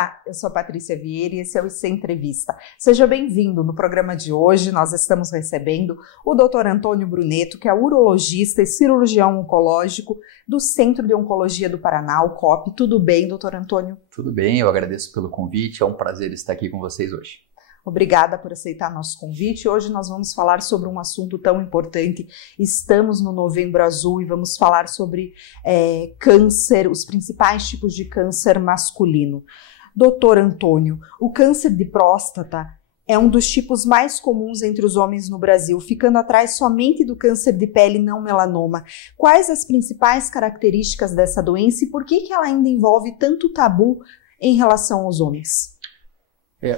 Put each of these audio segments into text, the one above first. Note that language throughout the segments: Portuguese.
Olá, eu sou a Patrícia Vieira e esse é o IC Entrevista. Seja bem-vindo. No programa de hoje nós estamos recebendo o Dr. Antônio Bruneto, que é urologista e cirurgião oncológico do Centro de Oncologia do Paraná, o COP. Tudo bem, Dr. Antônio? Tudo bem, eu agradeço pelo convite, é um prazer estar aqui com vocês hoje. Obrigada por aceitar nosso convite. Hoje nós vamos falar sobre um assunto tão importante. Estamos no Novembro Azul e vamos falar sobre câncer, os principais tipos de câncer masculino. Doutor Antônio, o câncer de próstata é um dos tipos mais comuns entre os homens no Brasil, ficando atrás somente do câncer de pele não melanoma. Quais as principais características dessa doença e por que ela ainda envolve tanto tabu em relação aos homens?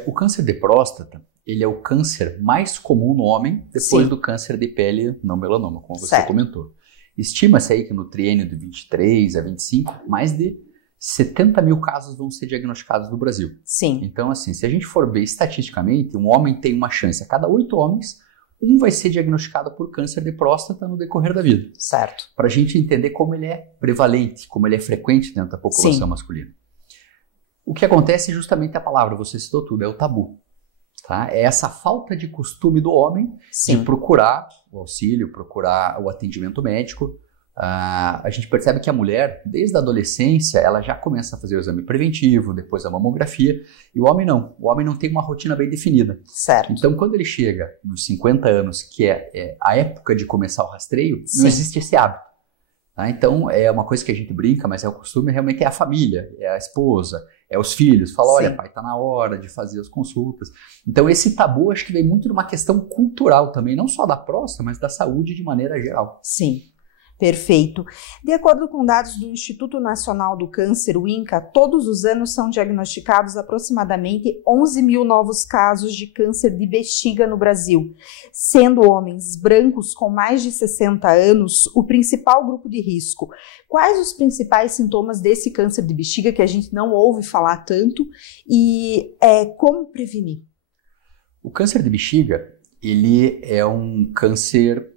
O câncer de próstata, ele é o câncer mais comum no homem depois do câncer de pele não melanoma, como você comentou. Estima-se aí que no triênio de 23 a 25, mais de 70 mil casos vão ser diagnosticados no Brasil. Sim. Então, assim, se a gente for ver estatisticamente, um homem tem uma chance, a cada 8 homens, um vai ser diagnosticado por câncer de próstata no decorrer da vida. Certo. Para a gente entender como ele é prevalente, como ele é frequente dentro da população masculina. O que acontece é justamente a palavra, você citou tudo, é o tabu. Tá? É essa falta de costume do homem de procurar o auxílio, procurar o atendimento médico. A gente percebe que a mulher, desde a adolescência, ela já começa a fazer o exame preventivo, depois a mamografia, e o homem não. O homem não tem uma rotina bem definida. Certo. Então, quando ele chega nos 50 anos, que é a época de começar o rastreio, não existe esse hábito. Tá? Então, é uma coisa que a gente brinca, mas é o costume, realmente é a família, é a esposa, é os filhos. Fala, olha, pai, tá na hora de fazer as consultas. Então, esse tabu acho que vem muito de uma questão cultural também, não só da próstata, mas da saúde de maneira geral. Sim. Perfeito. De acordo com dados do Instituto Nacional do Câncer, o INCA, todos os anos são diagnosticados aproximadamente 11 mil novos casos de câncer de bexiga no Brasil, sendo homens brancos com mais de 60 anos o principal grupo de risco. Quais os principais sintomas desse câncer de bexiga que a gente não ouve falar tanto e como prevenir? O câncer de bexiga, ele é um câncer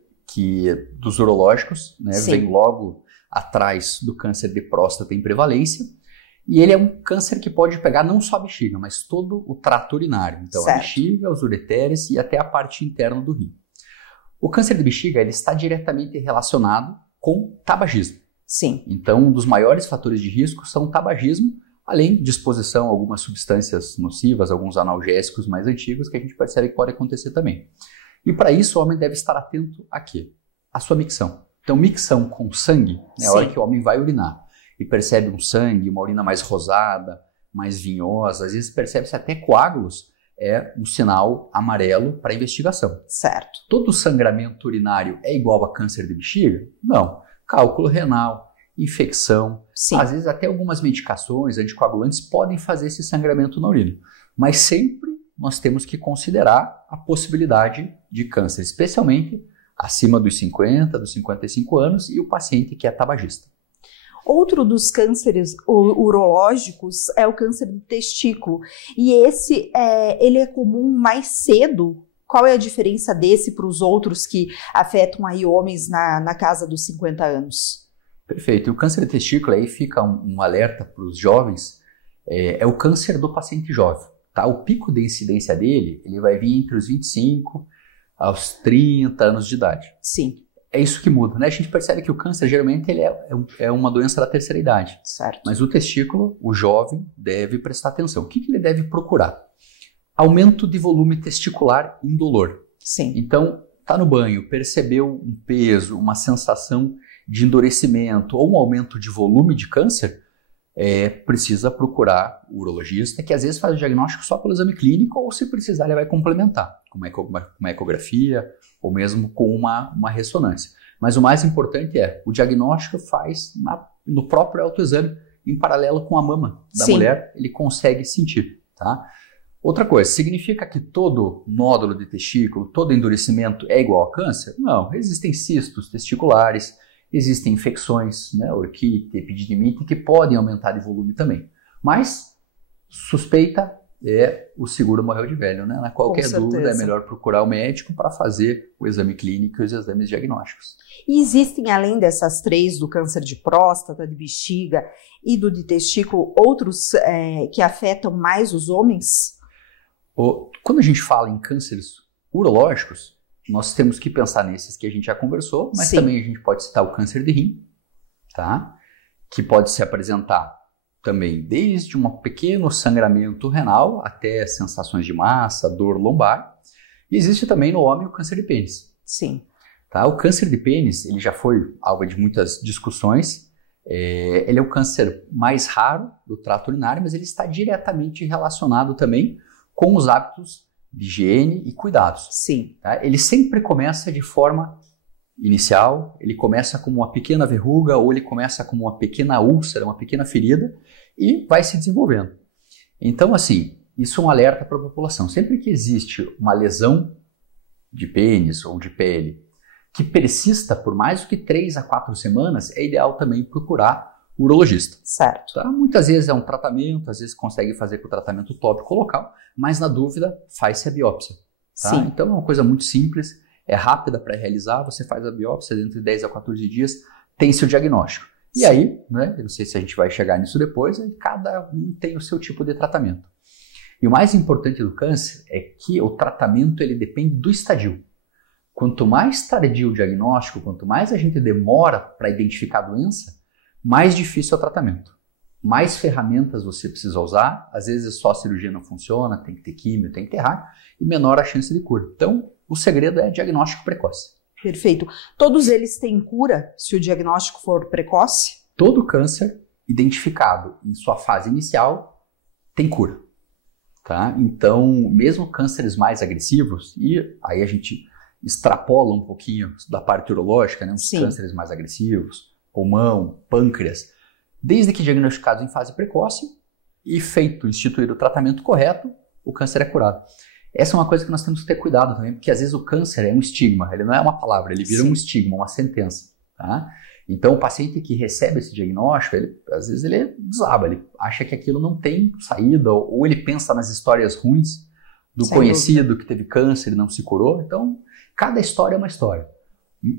dos urológicos, né, vem logo atrás do câncer de próstata em prevalência, e ele é um câncer que pode pegar não só a bexiga, mas todo o trato urinário, então a bexiga, os ureteres e até a parte interna do rim. O câncer de bexiga ele está diretamente relacionado com tabagismo. Sim. Então, um dos maiores fatores de risco são o tabagismo, além de exposição a algumas substâncias nocivas, alguns analgésicos mais antigos que a gente percebe que pode acontecer também. E para isso o homem deve estar atento a quê? A sua micção. Então, micção com sangue, né, a hora que o homem vai urinar e percebe um sangue, uma urina mais rosada, mais vinhosa, às vezes percebe-se até coágulos, é um sinal amarelo para investigação. Certo. Todo sangramento urinário é igual a câncer de bexiga? Não. Cálculo renal, infecção, às vezes até algumas medicações, anticoagulantes podem fazer esse sangramento na urina. Mas sempre nós temos que considerar a possibilidade de câncer, especialmente acima dos 50, dos 55 anos e o paciente que é tabagista. Outro dos cânceres urológicos é o câncer de testículo. E esse, ele é comum mais cedo? Qual é a diferença desse para os outros que afetam aí homens na casa dos 50 anos? Perfeito. E o câncer de testículo, aí fica um alerta para os jovens, é o câncer do paciente jovem. Tá? O pico de incidência dele, ele vai vir entre os 25 aos 30 anos de idade. Sim. É isso que muda, né? A gente percebe que o câncer, geralmente, ele é uma doença da terceira idade. Certo. Mas o testículo, o jovem, deve prestar atenção. O que ele deve procurar? Aumento de volume testicular indolor. Sim. Então, tá no banho, percebeu um peso, uma sensação de endurecimento ou um aumento de volume de câncer, precisa procurar o urologista, que às vezes faz o diagnóstico só pelo exame clínico ou, se precisar, ele vai complementar com uma ecografia ou mesmo com uma ressonância. Mas o mais importante o diagnóstico faz no próprio autoexame, em paralelo com a mama da mulher, ele consegue sentir. Tá? Outra coisa, significa que todo nódulo de testículo, todo endurecimento é igual a câncer? Não, existem cistos testiculares, existem infecções, né, orquite, epididimite, que podem aumentar de volume também. Mas suspeita o seguro morreu de velho, né? Qualquer dúvida é melhor procurar o médico para fazer o exame clínico e os exames diagnósticos. E existem, além dessas 3, do câncer de próstata, de bexiga e do de testículo, outros que afetam mais os homens? Quando a gente fala em cânceres urológicos, nós temos que pensar nesses que a gente já conversou, mas Sim. também a gente pode citar o câncer de rim, tá? Que pode se apresentar também desde um pequeno sangramento renal até sensações de massa, dor lombar. E existe também no homem o câncer de pênis. Sim. Tá? O câncer de pênis, ele já foi alvo de muitas discussões. Ele é o câncer mais raro do trato urinário, mas ele está diretamente relacionado também com os hábitos de higiene e cuidados. Sim. Tá? Ele sempre começa de forma inicial, ele começa como uma pequena verruga ou ele começa como uma pequena úlcera, uma pequena ferida e vai se desenvolvendo. Então, assim, isso é um alerta para a população. Sempre que existe uma lesão de pênis ou de pele que persista por mais do que 3 a 4 semanas, é ideal também procurar o urologista. Certo. Tá? Muitas vezes é um tratamento, às vezes consegue fazer com o tratamento tópico local, mas na dúvida faz-se a biópsia. Tá? Sim. Então é uma coisa muito simples, é rápida para realizar, você faz a biópsia dentro de 10 a 14 dias, tem seu diagnóstico. E Sim. aí, né, eu não sei se a gente vai chegar nisso depois, cada um tem o seu tipo de tratamento. E o mais importante do câncer é que o tratamento ele depende do estadio. Quanto mais tardio o diagnóstico, quanto mais a gente demora para identificar a doença, mais difícil é o tratamento. Mais ferramentas você precisa usar, às vezes só a cirurgia não funciona, tem que ter químio, tem que ter raio, e menor a chance de cura. Então, o segredo é diagnóstico precoce. Perfeito. Todos eles têm cura se o diagnóstico for precoce? Todo câncer identificado em sua fase inicial tem cura. Tá? Então, mesmo cânceres mais agressivos, e aí a gente extrapola um pouquinho da parte urológica, né? Os Sim. cânceres mais agressivos, pulmão, pâncreas, desde que diagnosticados em fase precoce e instituído o tratamento correto, o câncer é curado. Essa é uma coisa que nós temos que ter cuidado também, porque às vezes o câncer é um estigma, ele não é uma palavra, ele vira Sim. um estigma, uma sentença. Tá? Então o paciente que recebe esse diagnóstico, às vezes ele desaba, ele acha que aquilo não tem saída, ou ele pensa nas histórias ruins do Sem conhecido dúvida. que teve câncer e não se curou. Então, cada história é uma história.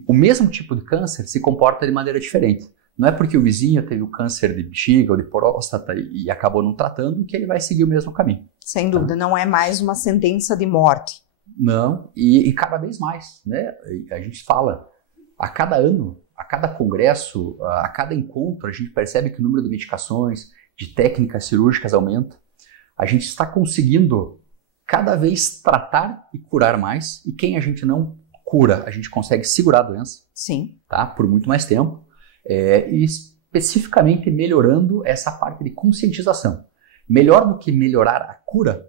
O mesmo tipo de câncer se comporta de maneira diferente. Não é porque o vizinho teve o câncer de bexiga ou de próstata e acabou não tratando que ele vai seguir o mesmo caminho. Sem dúvida, não é mais uma sentença de morte. Não, e cada vez mais, né? A gente fala, a cada ano, a cada congresso, a cada encontro, a gente percebe que o número de medicações, de técnicas cirúrgicas aumenta. A gente está conseguindo cada vez tratar e curar mais, e quem a gente não cura, a gente consegue segurar a doença. Sim. Tá? Por muito mais tempo, e especificamente melhorando essa parte de conscientização. Melhor do que melhorar a cura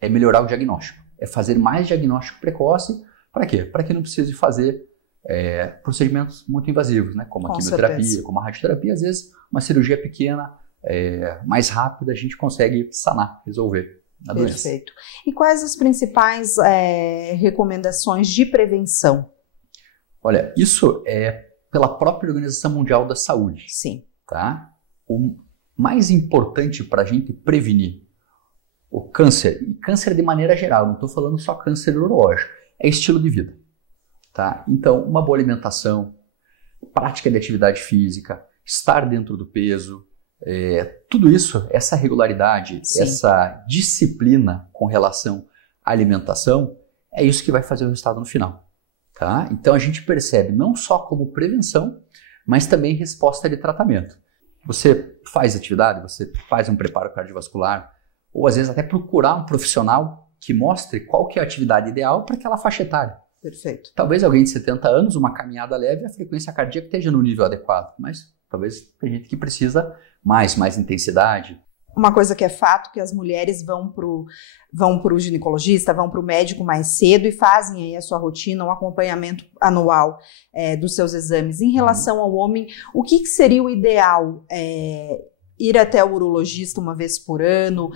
é melhorar o diagnóstico, é fazer mais diagnóstico precoce. Para quê? Para que não precise fazer procedimentos muito invasivos, né? Como a quimioterapia, certeza. como a radioterapia. Às vezes uma cirurgia pequena, mais rápida, a gente consegue sanar, resolver a doença. Perfeito. E quais as principais recomendações de prevenção? Olha, isso é pela própria Organização Mundial da Saúde. Sim. Tá? O mais importante para a gente prevenir o câncer, e câncer de maneira geral, não estou falando só câncer urológico, é estilo de vida. Tá? Então, uma boa alimentação, prática de atividade física, estar dentro do peso, tudo isso, essa regularidade, Sim. essa disciplina com relação à alimentação, é isso que vai fazer o resultado no final. Tá? Então a gente percebe não só como prevenção, mas também resposta de tratamento. Você faz atividade, você faz um preparo cardiovascular, ou às vezes até procurar um profissional que mostre qual que é a atividade ideal para aquela faixa etária. Perfeito. Talvez alguém de 70 anos, uma caminhada leve, a frequência cardíaca esteja no nível adequado, mas talvez tem gente que precisa mais intensidade. Uma coisa que é fato, que as mulheres vão pro ginecologista, vão pro médico mais cedo e fazem aí a sua rotina, um acompanhamento anual dos seus exames. Em relação ao homem, o que seria o ideal? Ir até o urologista uma vez por ano?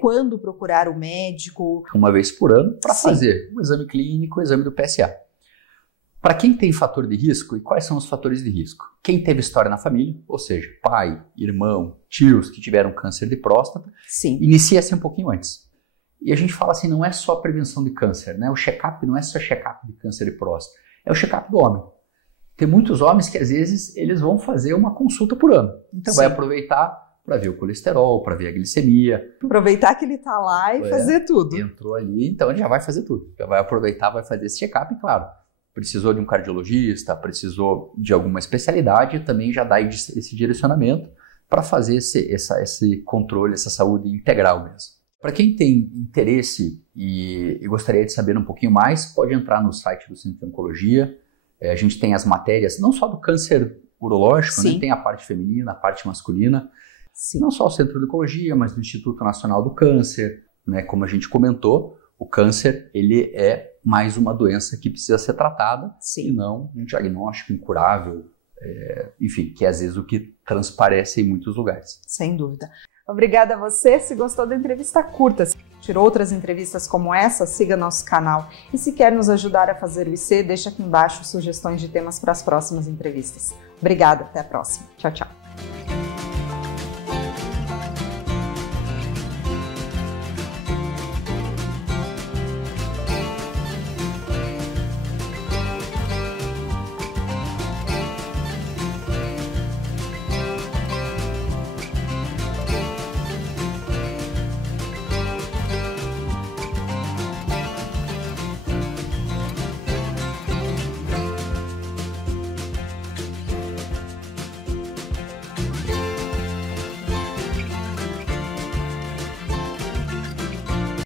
Quando procurar o médico? Uma vez por ano para Sim. fazer o exame clínico, o exame do PSA. Para quem tem fator de risco, e quais são os fatores de risco? Quem teve história na família, ou seja, pai, irmão, tios que tiveram câncer de próstata, Sim. inicia-se um pouquinho antes. E a gente fala assim, não é só prevenção de câncer, né? O check-up não é só check-up de câncer de próstata, é o check-up do homem. Tem muitos homens que às vezes eles vão fazer uma consulta por ano. Então vai aproveitar para ver o colesterol, para ver a glicemia. Aproveitar que ele está lá e fazer tudo. Entrou ali, então ele já vai fazer tudo. Já vai aproveitar, vai fazer esse check-up, e claro, precisou de um cardiologista, precisou de alguma especialidade, também já dá esse direcionamento para fazer esse controle, essa saúde integral mesmo. Para quem tem interesse e gostaria de saber um pouquinho mais, pode entrar no site do Centro de Oncologia. A gente tem as matérias, não só do câncer urológico, né? Tem a parte feminina, a parte masculina. Sim. Não só o Centro de Oncologia, mas do Instituto Nacional do Câncer. Né? Como a gente comentou, o câncer ele é mais uma doença que precisa ser tratada, e não um diagnóstico incurável, enfim, que é às vezes o que transparece em muitos lugares. Sem dúvida. Obrigada a você. Se gostou da entrevista, curta. Se quer outras entrevistas como essa, siga nosso canal. E se quer nos ajudar a fazer o IC, deixa aqui embaixo sugestões de temas para as próximas entrevistas. Obrigada, até a próxima. Tchau, tchau.